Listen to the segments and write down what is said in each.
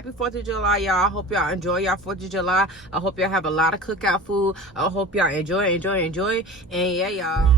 happy 4th of July, y'all. I hope y'all enjoy y'all 4th of July. I hope y'all have a lot of cookout food. I hope y'all enjoy. And yeah, y'all.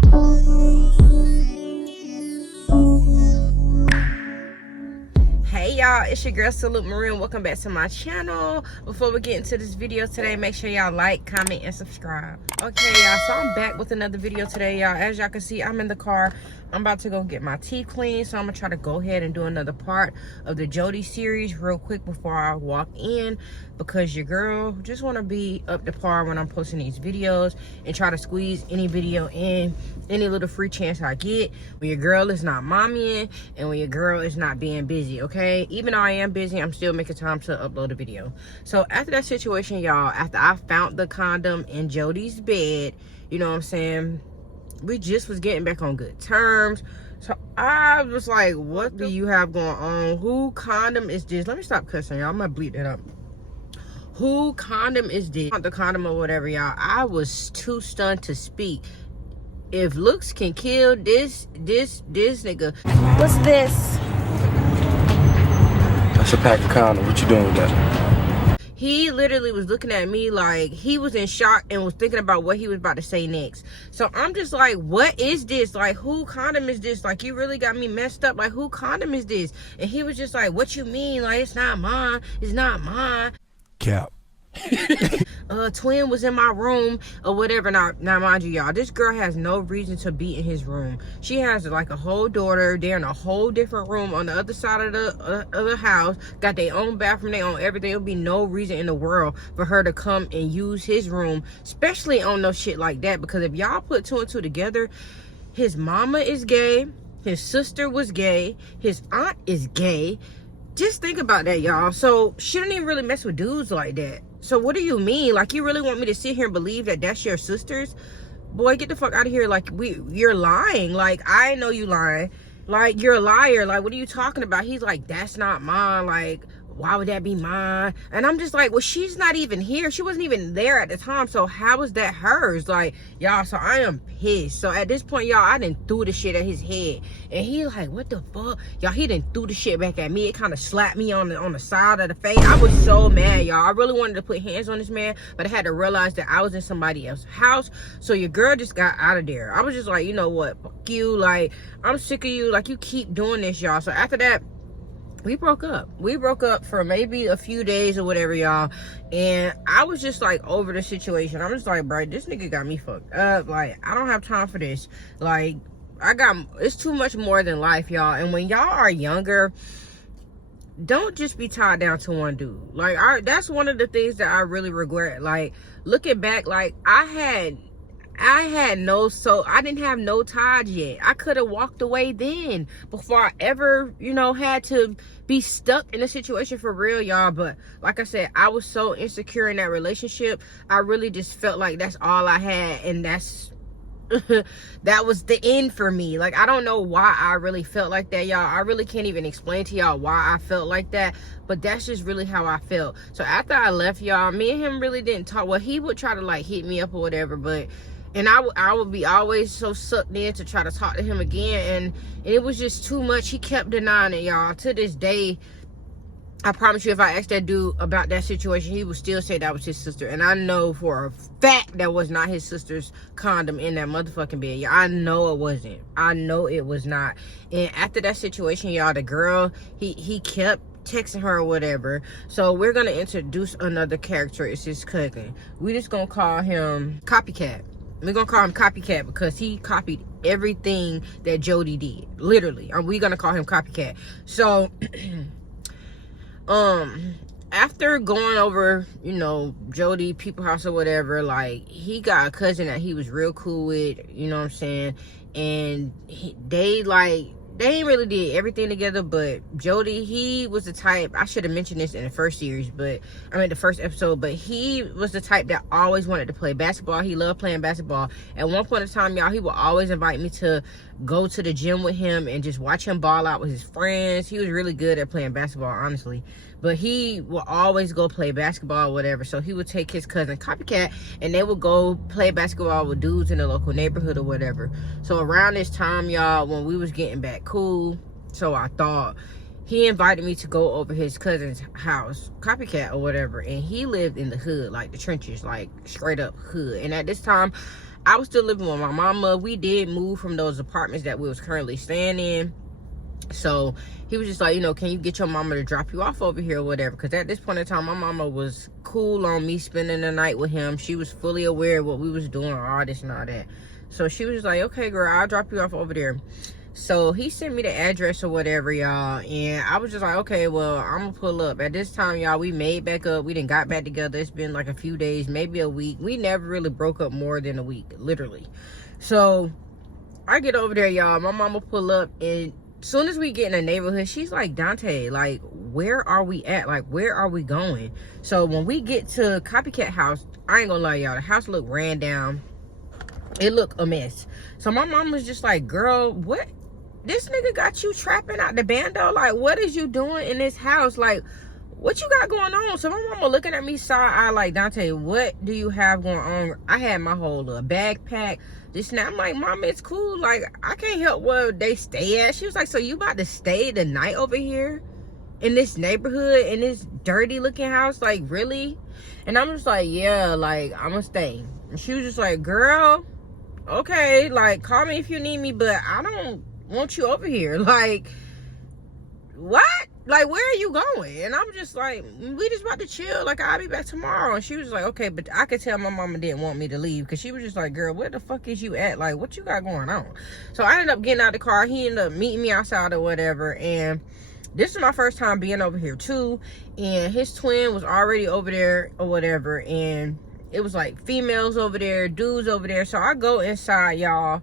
Hey y'all, it's your girl Salute Marie. Welcome back to my channel. Before we get into this video today, make sure y'all like, comment, and subscribe. Okay y'all, so I'm back with another video today, y'all. As y'all can see, I'm in the car. I'm about to go get my teeth cleaned, so I'm gonna try to go ahead and do another part of the Jody series real quick before I walk in, because your girl just want to be up to par when I'm posting these videos and try to squeeze any video in, any little free chance I get, when your girl is not mommying and when your girl is not being busy. Okay, even though I am busy, I'm still making time to upload a video. So after that situation, y'all, after I found the condom in Jody's bed, you know what I'm saying, we just was getting back on good terms. So I was like, what do you have going on? Who condom is this? Let me stop cussing, y'all. I'm gonna bleep that up. Who condom is this? The condom or whatever, y'all. I was too stunned to speak. If looks can kill, this nigga. What's this? That's a pack of condoms. What you doing with that? He literally was looking at me like he was in shock and was thinking about what he was about to say next. So I'm just like, what is this? Like, who condom is this? Like, you really got me messed up. Like, who condom is this? And he was just like, what you mean? Like, it's not mine. It's not mine. Cap. Twin was in my room or whatever. Now mind you, y'all, this girl has no reason to be in his room. She has like a whole daughter. They're in a whole different room on the other side of the house, got their own bathroom, their own everything. There'll be no reason in the world for her to come and use his room, especially on no shit like that. Because if y'all put two and two together, his mama is gay, his sister was gay, his aunt is gay. Just think about that, y'all. So she don't even really mess with dudes like that. So what do you mean? Like, you really want me to sit here and believe that that's your sisters? Boy, get the fuck out of here. Like, you're lying. Like, I know you lying. Like, you're a liar. Like, what are you talking about? He's like, that's not mine. Like, why would that be mine? And I'm just like, well, she's not even here. She wasn't even there at the time. So how is that hers? Like, y'all, so I am pissed. So at this point, y'all, I done threw the shit at his head. And he like, what the fuck? Y'all, he done threw the shit back at me. It kind of slapped me on the side of the face. I was so mad, y'all. I really wanted to put hands on this man, but I had to realize that I was in somebody else's house. So your girl just got out of there. I was just like, you know what? Fuck you. Like, I'm sick of you. Like, you keep doing this, y'all. So after that, we broke up. We broke up for maybe a few days or whatever, y'all. And I was just like over the situation. I'm just like, bro, this nigga got me fucked up. Like, I don't have time for this. Like, it's too much more than life, y'all. And when y'all are younger, don't just be tied down to one dude. Like, that's one of the things that I really regret. Like, looking back, like, I didn't have no ties yet. I could have walked away then before I ever, you know, had to be stuck in a situation for real, y'all. But like I said, I was so insecure in that relationship. I really just felt like that's all I had, and that was the end for me. Like, I don't know why I really felt like that, y'all. I really can't even explain to y'all why I felt like that, but that's just really how I felt. So after I left, y'all, me and him really didn't talk. Well, he would try to like hit me up or whatever, and I would be always so sucked in to try to talk to him again, and it was just too much. He kept denying it, y'all. To this day, I promise you, if I asked that dude about that situation, he would still say that was his sister. And I know for a fact that was not his sister's condom in that motherfucking bed. Yeah, I know it wasn't. I know it was not. And after that situation, y'all, the girl, he kept texting her or whatever. So we're gonna introduce another character. It's his cousin. We just gonna call him Copycat. We're gonna call him Copycat because he copied everything that Jody did. Literally. We're gonna call him Copycat. So after going over, you know, Jody people house or whatever, like, he got a cousin that he was real cool with, you know what I'm saying, and they ain't really did everything together. But Jody, he was the type, I should have mentioned this in the first series, the first episode, but he was the type that always wanted to play basketball. He loved playing basketball. At one point in time, y'all, he would always invite me to go to the gym with him and just watch him ball out with his friends. He was really good at playing basketball, honestly. But he will always go play basketball or whatever. So he would take his cousin Copycat and they would go play basketball with dudes in the local neighborhood or whatever. So around this time, y'all, when we was getting back cool, so I thought, he invited me to go over his cousin's house, copycat or whatever, and he lived in the hood, like the trenches, like straight up hood. And at this time, I was still living with my mama. We did move from those apartments that we was currently staying in. So he was just like, you know, can you get your mama to drop you off over here or whatever? Because at this point in time, my mama was cool on me spending the night with him. She was fully aware of what we was doing, all this and all that. So she was just like, okay, girl, I'll drop you off over there. So he sent me the address or whatever, y'all, and I was just like, okay, well, I'm gonna pull up. At this time, y'all, we made back up. We done got back together. It's been like a few days, maybe a week. We never really broke up more than a week, literally. So I get over there, y'all. My mama pull up, and as soon as we get in the neighborhood, she's like, Dante, like, where are we at? Like, where are we going? So when we get to Copycat house, I ain't gonna lie, y'all, the house looked ran down. It looked a mess. So my mom was just like, girl, what? This nigga got you trapping out the bando? Like, what is you doing in this house? Like, what you got going on? So my mama looking at me side-eye like, Dante, what do you have going on? I had my whole little backpack. Just now, I'm like, Mama, it's cool. Like, I can't help where they stay at. She was like, so you about to stay the night over here in this neighborhood, in this dirty looking house? Like, really? And I'm just like, yeah, like, I'm gonna stay. And she was just like, girl, okay, like, call me if you need me, but I don't want you over here. Like, what? Like, where are you going? And I'm just like, we just about to chill. Like, I'll be back tomorrow. And she was like, okay, but I could tell my mama didn't want me to leave, because she was just like, girl, where the fuck is you at? Like, what you got going on? So I ended up getting out the car. He ended up meeting me outside or whatever. And this is my first time being over here too. And his twin was already over there or whatever. And it was like females over there, dudes over there. So I go inside, y'all.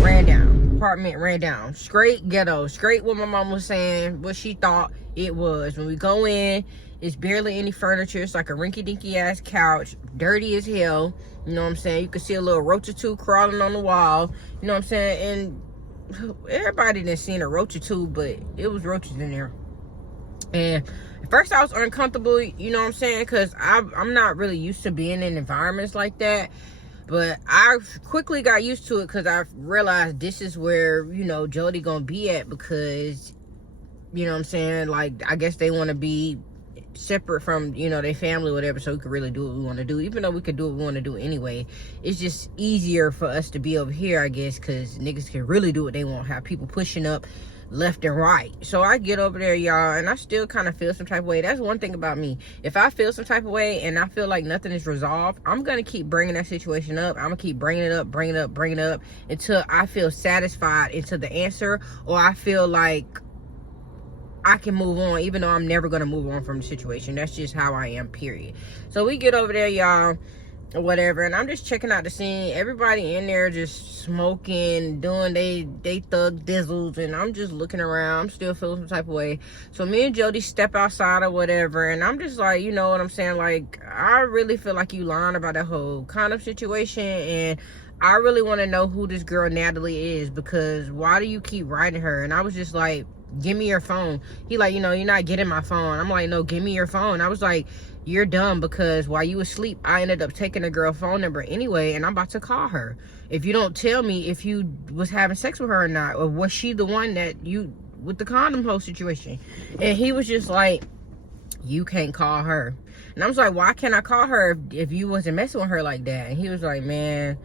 Ran down. Apartment ran down. Straight ghetto. Straight what my mom was saying, what she thought it was. When we go in, it's barely any furniture. It's like a rinky-dinky ass couch. Dirty as hell. You know what I'm saying? You can see a little roach or two crawling on the wall. You know what I'm saying? And everybody done seen a roach or two, but it was roaches in there. And at first I was uncomfortable, you know what I'm saying? Because I'm not really used to being in environments like that. But I quickly got used to it, because I realized this is where, you know, Jody gonna be at, because, you know what I'm saying, like, I guess they want to be separate from, you know, their family or whatever, so we could really do what we want to do, even though we could do what we want to do anyway. It's just easier for us to be over here, I guess, because niggas can really do what they want, have people pushing up left and right. So I get over there, y'all, and I still kind of feel some type of way. That's one thing about me. If I feel some type of way and I feel like nothing is resolved, I'm gonna keep bringing that situation up. I'm gonna keep bringing it up until I feel satisfied into the answer, or I feel like I can move on, even though I'm never gonna move on from the situation. That's just how I am, period. So we get over there, y'all, or whatever, and I'm just checking out the scene. Everybody in there just smoking, doing they thug dizzles, and I'm just looking around. I'm still feeling some type of way. So me and Jody step outside or whatever, and I'm just like, you know what I'm saying, like, I really feel like you lying about that whole condom situation, and I really want to know who this girl Natalie is, because why do you keep writing her? And I was just like, give me your phone. He like, you know, you're not getting my phone. I'm like, no, give me your phone. I was like, you're dumb, because while you was asleep, I ended up taking the girl's phone number anyway, and I'm about to call her. If you don't tell me if you was having sex with her or not, or was she the one that you, with the condom hole situation. And he was just like, you can't call her. And I was like, why can't I call her if you wasn't messing with her like that? And he was like, man,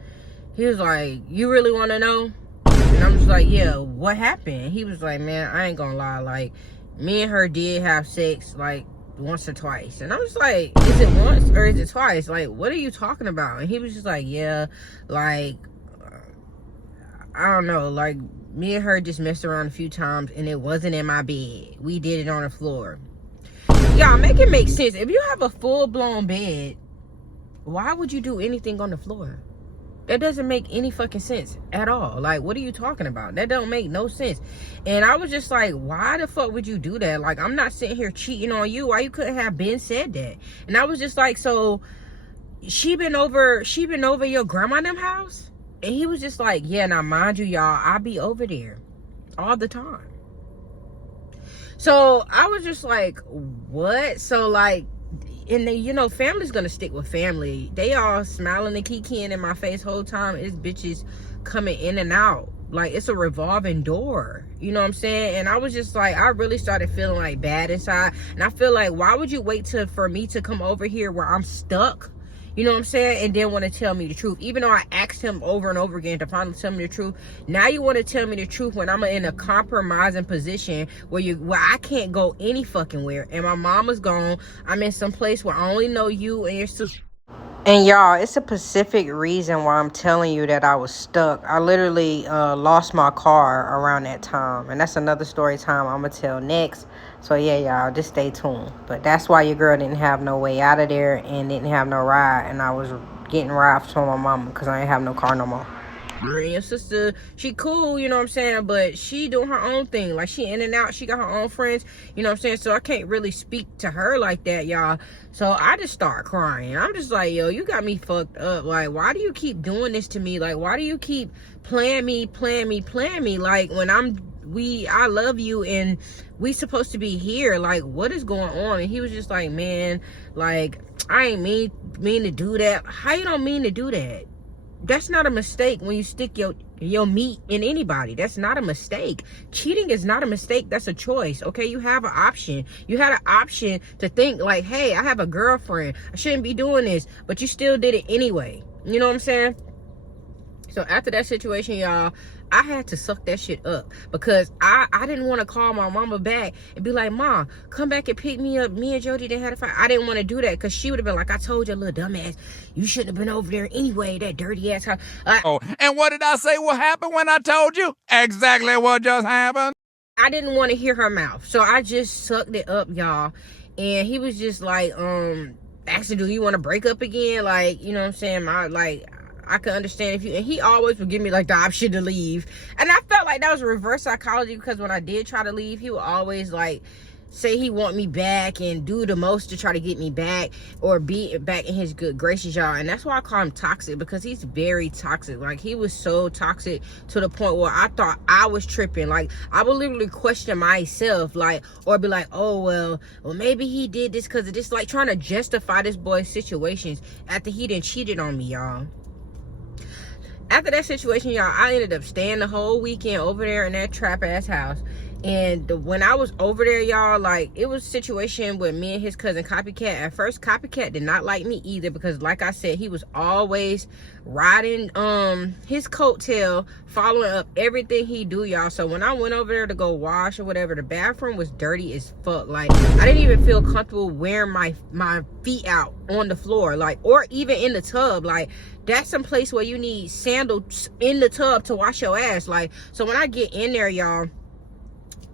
he was like, you really want to know? And I'm just like, yeah, what happened? He was like, man, I ain't gonna lie, like, me and her did have sex, like, once or twice. And I was like, is it once or is it twice? Like, what are you talking about? And he was just like, yeah, like, I don't know, like, me and her just messed around a few times, and it wasn't in my bed. We did it on the floor. Y'all, make it make sense. If you have a full-blown bed, why would you do anything on the floor? That doesn't make any fucking sense at all. Like, what are you talking about? That don't make no sense. And I was just like, why the fuck would you do that? Like, I'm not sitting here cheating on you. Why you couldn't have been said that? And I was just like, so she been over your grandma and them house? And he was just like, yeah, now mind you, y'all, I be over there all the time. So I was just like, what? So like, and then, you know, family's gonna stick with family. They all smiling and kikiing in my face whole time. It's bitches coming in and out Like, it's a revolving door. You know what I'm saying? And I was just like, I really started feeling like bad inside. And I feel like, why would you wait for me to come over here where I'm stuck? You know what I'm saying? And then want to tell me the truth. Even though I asked him over and over again to finally tell me the truth. Now you want to tell me the truth when I'm in a compromising position where I can't go any fucking where. And my mama's gone. I'm in some place where I only know you and your sister. And y'all, it's a specific reason why I'm telling you that I was stuck. I literally lost my car around that time. And that's another story time I'm going to tell next. So yeah, y'all, just stay tuned. But that's why your girl didn't have no way out of there and didn't have no ride. And I was getting rides from my mama because I ain't have no car no more. And your sister, she cool, you know what I'm saying, but she doing her own thing. Like, she in and out, she got her own friends, you know what I'm saying. So I can't really speak to her like that, y'all. So I just start crying. I'm just like, yo, you got me fucked up. Like, why do you keep doing this to me? Like, why do you keep playing me? Like, when I love you and we supposed to be here. Like, what is going on? And he was just like, man, like, I ain't mean to do that. How you don't mean to do that? That's not a mistake when you stick your meat in anybody. That's not a mistake. Cheating is not a mistake. That's a choice. Okay, you have an option. You had an option to think like, hey, I have a girlfriend. I shouldn't be doing this, but you still did it anyway. You know what I'm saying? So after that situation, y'all, I had to suck that shit up because I didn't want to call my mama back and be like, Ma, come back and pick me up. Me and Jody didn't have a fight. I didn't want to do that because she would have been like, I told you, little dumbass, you shouldn't have been over there anyway, that dirty ass house. And what did I say what happened when I told you? Exactly what just happened. I didn't want to hear her mouth. So I just sucked it up, y'all. And he was just like, asking, do you want to break up again? Like, you know what I'm saying? I could understand if you, and he always would give me like the option to leave. And I felt like that was reverse psychology because when I did try to leave, he would always like say he want me back and do the most to try to get me back or be back in his good graces, y'all. And that's why I call him toxic, because he's very toxic. Like, he was so toxic to the point where I thought I was tripping. Like, I would literally question myself, like, or be like, oh, well maybe he did this because of this, like trying to justify this boy's situations after he done cheated on me, y'all. After that situation, y'all, I ended up staying the whole weekend over there in that trap ass house. And when I was over there, y'all, like, it was a situation with me and his cousin Copycat. At first, Copycat did not like me either because, like I said, he was always riding his coattail, following up everything he do, y'all. So when I went over there to go wash or whatever, the bathroom was dirty as fuck. Like, I didn't even feel comfortable wearing my feet out on the floor, like, or even in the tub. Like, that's some place where you need sandals in the tub to wash your ass. Like, so when I get in there, y'all,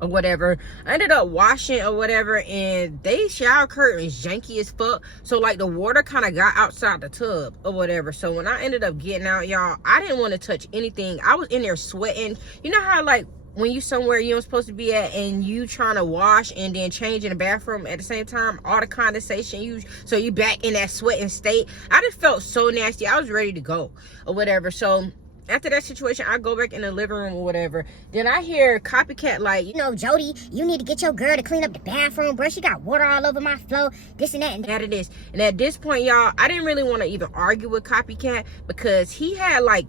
or whatever, I ended up washing or whatever, and they shower curtains janky as fuck. So like the water kind of got outside the tub or whatever. So when I ended up getting out, y'all, I didn't want to touch anything. I was in there sweating. You know how like when you somewhere you don't supposed to be at and you trying to wash and then change in the bathroom at the same time, all the condensation, so you back in that sweating state. I just felt so nasty. I was ready to go or whatever. So after that situation, I go back in the living room or whatever. Then I hear Copycat like, you know, Jody, you need to get your girl to clean up the bathroom, bro. She got water all over my floor, this and that. And that it is. And at this point, y'all, I didn't really want to even argue with Copycat because he had like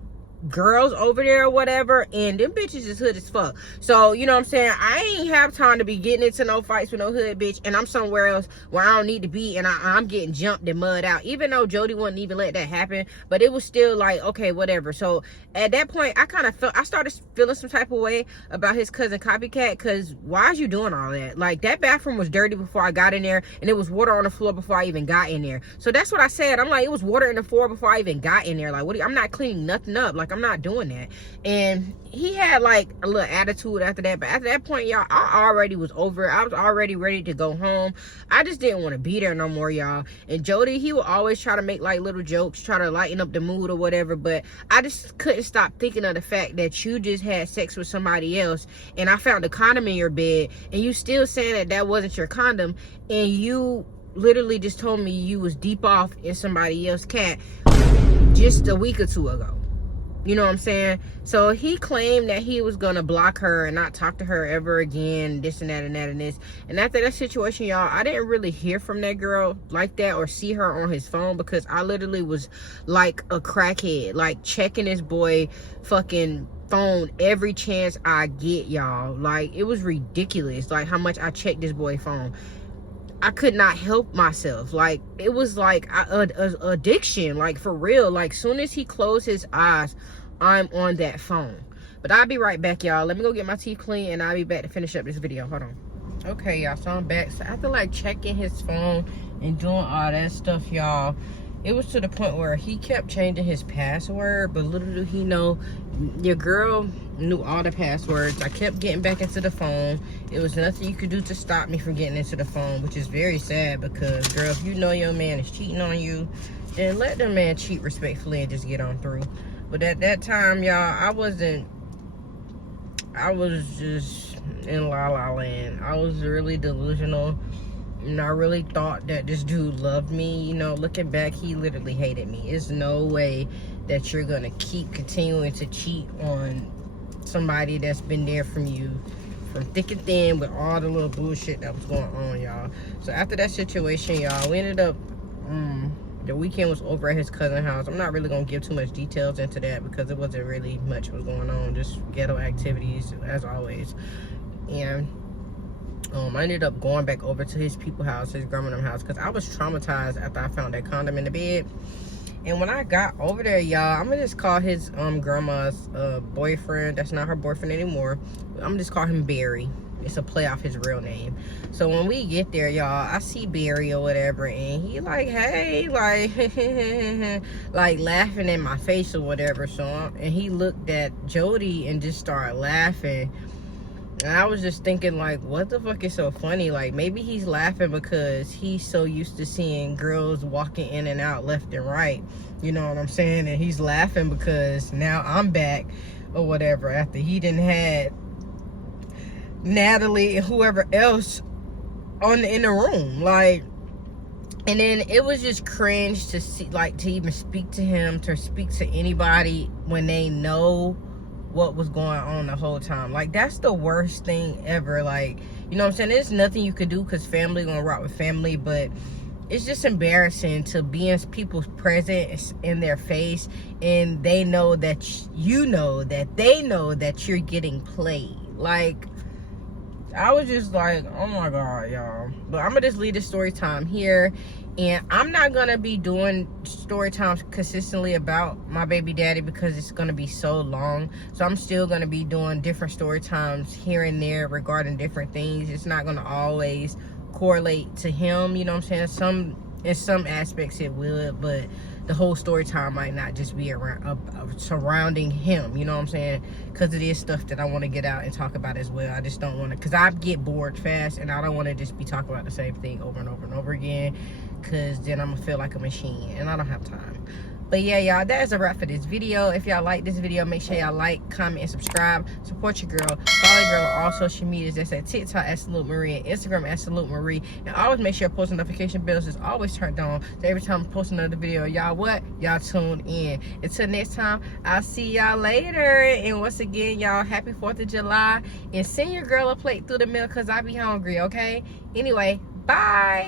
girls over there or whatever, and them bitches is hood as fuck. So you know what I'm saying, I ain't have time to be getting into no fights with no hood bitch, and I'm somewhere else where I don't need to be, and I'm getting jumped and mud out, even though Jody wouldn't even let that happen. But it was still like, okay, whatever. So at that point, I started feeling some type of way about his cousin Copycat, because why is you doing all that? Like, that bathroom was dirty before I got in there, and it was water on the floor before I even got in there. So that's what I said. I'm like, it was water in the floor before I even got in there. Like, I'm not cleaning nothing up. Like, I'm not doing that. And he had like a little attitude after that. But after that point, y'all, I already was over it. I was already ready to go home. I just didn't want to be there no more, y'all. And Jody, he would always try to make like little jokes, try to lighten up the mood or whatever. But I just couldn't stop thinking of the fact that you just had sex with somebody else, and I found a condom in your bed, and you still saying that wasn't your condom, and you literally just told me you was deep off in somebody else's cat just a week or two ago. You know what I'm saying? So he claimed that he was gonna block her and not talk to her ever again, this and that and that and this. And after that situation, y'all, I didn't really hear from that girl like that or see her on his phone, because I literally was like a crackhead, like checking this boy fucking phone every chance I get, y'all. Like, it was ridiculous, like how much I checked this boy phone. I could not help myself. Like, it was like a addiction, like for real. Like, soon as he closed his eyes, I'm on that phone. But I'll be right back, y'all. Let me go get my teeth clean and I'll be back to finish up this video. Hold on. Okay, y'all, so I'm back. So after like checking his phone and doing all that stuff, y'all, it was to the point where he kept changing his password, but little did he know, your girl knew all the passwords. I kept getting back into the phone. It was nothing you could do to stop me from getting into the phone, which is very sad, because girl, if you know your man is cheating on you, then let the man cheat respectfully and just get on through. But at that time, y'all, I was just in la la land. I was really delusional, and I really thought that this dude loved me. You know, looking back, he literally hated me. There's no way that you're gonna keep continuing to cheat on somebody that's been there from you from thick and thin with all the little bullshit that was going on, y'all. So after that situation, y'all, we ended up the weekend was over at his cousin's house. I'm not really gonna give too much details into that because it wasn't really much was going on, just ghetto activities as always. And I ended up going back over to his people's house, his grandmother's house, because I was traumatized after I found that condom in the bed. And when I got over there, y'all, I'm gonna just call his grandma's boyfriend, that's not her boyfriend anymore, I'm gonna just call him Barry. It's a play off his real name. So when we get there, y'all, I see Barry or whatever, and he like, hey, like like laughing in my face or whatever. So and he looked at Jody and just started laughing. And I was just thinking, like, what the fuck is so funny? Like, maybe he's laughing because he's so used to seeing girls walking in and out left and right. You know what I'm saying? And he's laughing because now I'm back or whatever, after he didn't had Natalie and whoever else in the room. Like, and then it was just cringe to see, like, to even speak to him, to speak to anybody when they know what was going on the whole time. Like, that's the worst thing ever. Like, you know what I'm saying? There's nothing you could do because family gonna rock with family, but it's just embarrassing to be in people's presence, in their face, and they know that you know that they know that you're getting played. Like, I was just like, oh my god, y'all. But I'm gonna just leave the story time here, and I'm not gonna be doing story times consistently about my baby daddy because it's gonna be so long. So I'm still gonna be doing different story times here and there regarding different things. It's not gonna always correlate to him, you know what I'm saying? In some aspects it will, but the whole story time might not just be around surrounding him, you know what I'm saying? Because it is stuff that I want to get out and talk about as well. I just don't want to, because I get bored fast, and I don't want to just be talking about the same thing over and over and over again, because then I'm gonna feel like a machine, and I don't have time. But yeah, y'all, that is a wrap for this video. If y'all like this video, make sure y'all like, comment, and subscribe. Support your girl. Follow your girl on all social medias. That's at TikTok at Salute Marie and Instagram at Salute Marie. And always make sure post notification bells is always turned on. So every time I post another video, y'all what? Y'all tune in. Until next time, I'll see y'all later. And once again, y'all, happy 4th of July. And send your girl a plate through the mail because I be hungry, okay? Anyway, bye.